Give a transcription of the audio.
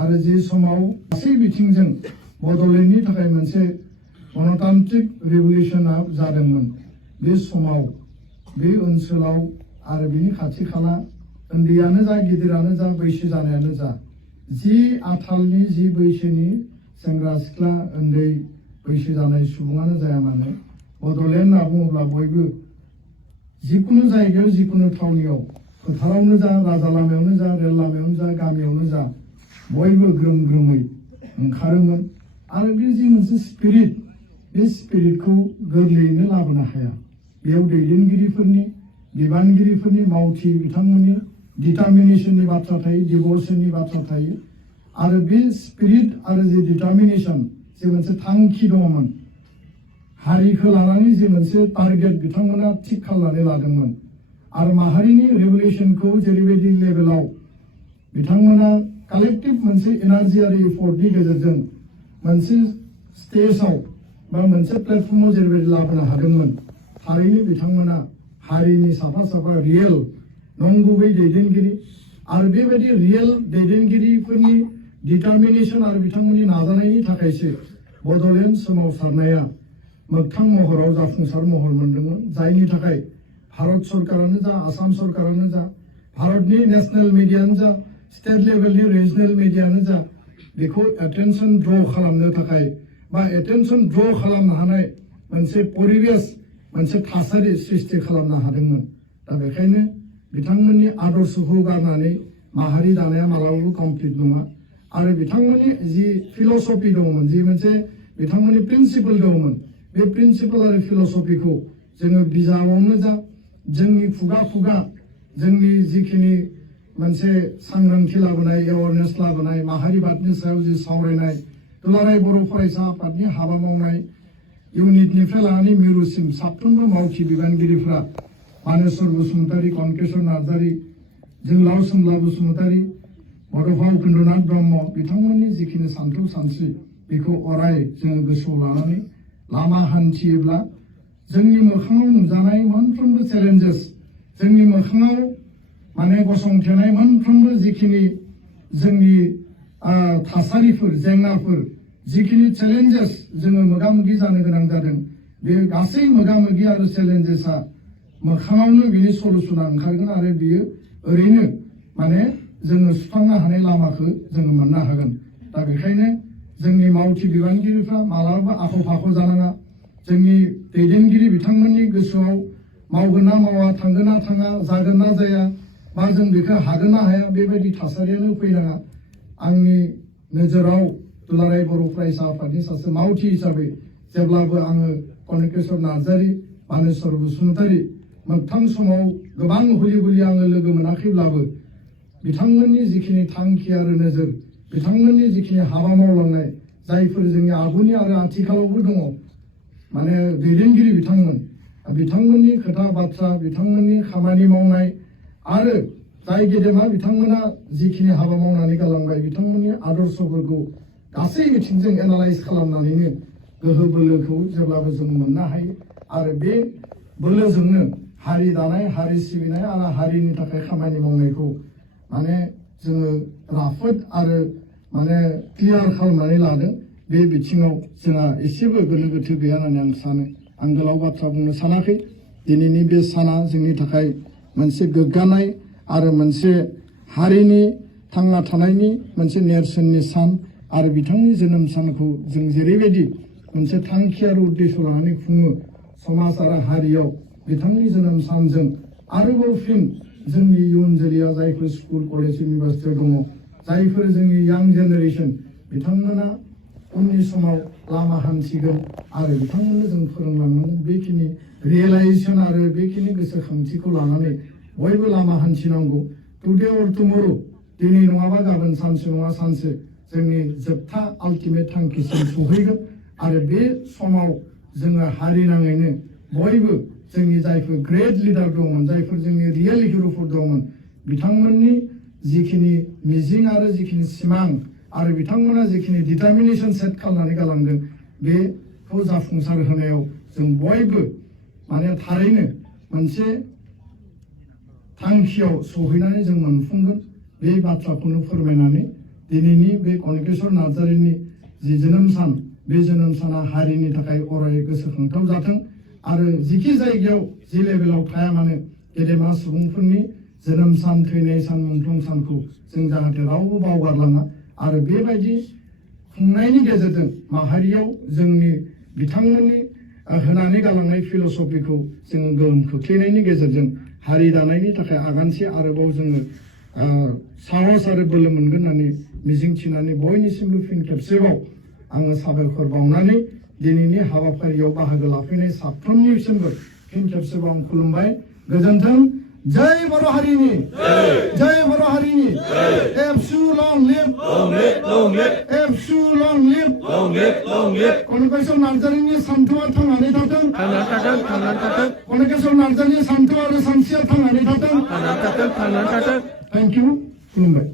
आरो जे समाव गासै बिथिंजों बड'लेण्डनि थाखाय मोनसे गणतान्त्रिक रिभलिउसना जादोंमोन बे समाव बे ओनसोलाव आरो बिनि खाथि खाला उन्दैयानो जा गिदिरानो जा बैसो जानायानो जा जि आथालनि जि बैसोनि सेंग्रा सिख्ला उन्दै बैसो जानाय सुबुङानो जाया मानो बड'लेण्ड होनना बुङोब्ला बयबो जिकुनु जायगायाव जिकुनु थावनियाव फोथारावनो जा राजा लामायावनो जा रेल लामायावनो जा गामियावनो जा बयबो ग्रोम ग्रोमै ओंखारोमोन आरो बे जि मोनसे स्पिरिट बे स्पिरिटखौ गोरलैयैनो लाबोनो हाया बेयाव दैदेनगिरिफोरनि बिबानगिरिफोरनि मावथि बिथांमोननि डिटारमिनेशननि बाथ्रा थायो डिभ'सननि बाथ्रा थायो आरो बे स्पिरिट आरो जे डिटारमिनेशन जे मोनसे थांखि दङमोन हारिखौ लानानै जे मोनसे टारगेट बिथांमोना थिक खालामनानै लादोंमोन आरो माहारिनि रिभलिउसनखौ जेरैबायदि लेभेलाव बिथांमोना कालेक्टिभ मोनसे एनार्जि आरो इफर्टनि गेजेरजों मोनसे स्टेजाव बा मोनसे प्लेटफर्माव जेरैबायदि लाबोनो हादोंमोन थारैनो बिथांमोना हारिनि साफा साफा रियेल नंगुबै दैदेनगिरि आरो बेबायदि रियेल दैदेनगिरिफोरनि डिटारमिनेशन आरो बिथांमोननि नाजानायनि थाखायसो बड'लेण्ड सोमावसारनाया मोगथां महराव जाफुंसार महर मोनदोंमोन जायनि थाखाय भारत सरकारानो जा आसाम सरकारानो जा भारतनि नेशनेल मिडियानो जा स्टेट लेभेलनि रिजनेल मिडियानो जा बेखौ एटेनसन ड्र खालामनो थाखाय बा एटेनसन ड्र खालामनो हानाय मोनसे परिबेस मोनसे थासारि सृष्टि खालामनो हादोंमोन दा बेखायनो बिथांमोननि आदर्शखौ गारनानै माहारि दानाया मालाबाबो कमप्लिट नङा आरो बिथांमोननि जि फिलसफि दंमोन जि मोनसे बिथांमोननि प्रिन्सिपल दंमोन बे प्रिन्सिपल आरो फिलसफिखौ जोङो बिजाबावनो जा जोंनि खुगा खुगा जोंनि जिखिनि मोनसे सांग्रांथि लाबोनाय एवारनेस लाबोनाय माहारिबादनि सायाव जि सावरायनाय दुलाराय बर' फरायसा आफादनि हाबा मावनाय इउनिटनिफ्राय लानानै मिरुसिम साफ्रोमबो मावथि बिबानगिरिफ्रा मानेस्वर बसुमतारी कनकेश्वर नार्जारी जोंलाव सोमला बसुमतारी बड'फा उपेन्द्रनाथ ब्रह्म बिथांमोननि जिखिनि सान्थौ सानस्रि बेखौ अराय जोङो गोसोआव लानानै लामा हान्थियोब्ला जोंनि मोखाङाव नुजानाय मोनफ्रोमबो चेलेन्जेस जोंनि मोखाङाव माने गसंथेनाय मोनफ्रोमबो जिखिनि जोंनि थासारिफोर जेंनाफोर जिखिनि चेलेन्जेस जोङो मोगा मोगि जानो गोनां जादों बे गासै मोगा मोगि आरो चेलेन्जेसआ मोखाङावनो बिनि सलुसना ओंखारगोन आरो बियो ओरैनो माने जोङो सुस्रांनो हानाय लामाखौ जोङो मोननो हागोन दा बेखायनो जोंनि मावथि बिबानगिरिफ्रा मालाबा आख' फाख' जानाङा जोंनि दैदेनगिरि बिथांमोननि गोसोआव मावगोन ना मावा थांगोन ना थाङा जागोन ना जाया बा जों बेखौ हागोन ना हाया बेबायदि थासारियानो फैनाङा आंनि नोजोराव दुलाराय बर' फरायसा आफादनि सासे मावथि हिसाबै जेब्लाबो आङो कनकेश्वर नार्जारी मानेस्वर बसुमतारी मोगथां समाव गोबां हुलि हुलि आङो लोगो मोनाखैब्लाबो बिथांमोननि जिखिनि थांखि आरो नोजोर बिथांमोननि जिखिनि हाबा मावलांनाय जायफोर जोंनि आगुनि आरो आथिखालावबो दङ माने दैदेनगिरि बिथांमोननि खोथा बाथ्रा बिथांमोननि खामानि मावनाय आरो जाय गेदेमा बिथांमोना जिखिनि हाबा मावनानै गालांबाय बिथांमोननि आदर्शफोरखौ गासै बिथिंजों एनालाइज खालामनानैनो गोहो बोलोखौ जेब्लाबो जों मोननो हायो आरो बे बोलोजोंनो हारि दानाय हारि सिबिनाय आरो हारिनि थाखाय खामानि मावनायखौ माने जोङो राफोद आरो माने क्लियार खालामनानै लादों बे बिथिङाव जोंहा एसेबो गोनो गोथो गैया होननानै आं सानो आं गोलाव बाथ्रा बुंनो सानाखै दिनैनि बे साना जोंनि थाखाय मोनसे गोग्गानाय आरो मोनसे हारिनि थांना थानायनि मोनसे नेरसोननि सान आरो बिथांनि जोनोम सानखौ जों जेरैबायदि मोनसे थांखि आरो उद्देश्य लानानै खुङो समाज आरो हारियाव बिथांनि जोनोम सानजों आरोबाव फिन जोंनि इयुन जोलैया जायफोर स्कुल कलेज इउनिभार्सिटियाव दङ जायफोर जोंनि यां जेनेरेशन बिथांमोना उननि समाव लामा हान्थिगोन आरो बिथांमोननो जों फोरोंलांनांगोन बेखिनि रियेलाइजेसन आरो बेखिनि गोसोखांथिखौ लानानै बयबो लामा हान्थिनांगौ टुडे अर टुमरो दिनै नङाबा गाबोन सानसे नङा सानसे जोंनि जोबथा आल्टिमेट थांखिसिम सहैगोन आरो बे समाव जोङो हारि नाङैनो बयबो जोंनि जायफोर ग्रेट लिडार दंमोन जायफोर जोंनि रियेल हिर'फोर दंमोन बिथांमोननि जिखिनि मिजिं आरो जिखिनि सिमां आरो बिथांमोना जिखिनि डिटारमिनेशन सेट खालामनानै गालांदों बेखौ जाफुंसार होनायाव जों बयबो माने थारैनो मोनसे थांखियाव सहैनानै जों मोनफुंगोन बे बाथ्राखौनो फोरमायनानै दिनैनि बे कनकेश्वर नार्जारिनि जि जोनोम सान बे जोनोम साना हारिनि थाखाय अराय गोसोखांथाव जाथों आरो जिखि जायगायाव जि लेभेलाव थाया मानो गेदेमा सुबुंफोरनि जोनोम सान थैनाय सान मुंख्लं सानखौ जों जाहाथे रावबो बावगारलाङा आरो बेबायदि खुंनायनि गेजेरजों माहारियाव जोंनि बिथांमोननि होनानै गालांनाय फिलसफिखौ जोङो गोहोम खोख्लैनायनि गेजेरजों हारि दानायनि थाखाय आगानसे आरोबाव जोङो साहस आरो बोलो मोनगोन होननानै मिजिंथिनानै बयनिसिमबो फिन खेबसेबाव आङो साबायखर बावनानै दिनैनि हाबाफारियाव बाहागो लाफैनाय साफ्रोमनिसिमबो फिन खेबसेबाव आं खुलुमबाय गोजोन्थों जय बर' हारिनि जय बर' हारिनि एबसु लं लिभ एबसु लं लिभ कनकेश्वर नार्जारिनि सान्थौआ थांनानै थाथों कनकेश्वर नार्जारिनि सान्थौ आरो सानस्रिया थांनानै थाथों थेंक इउ खुलुमबाय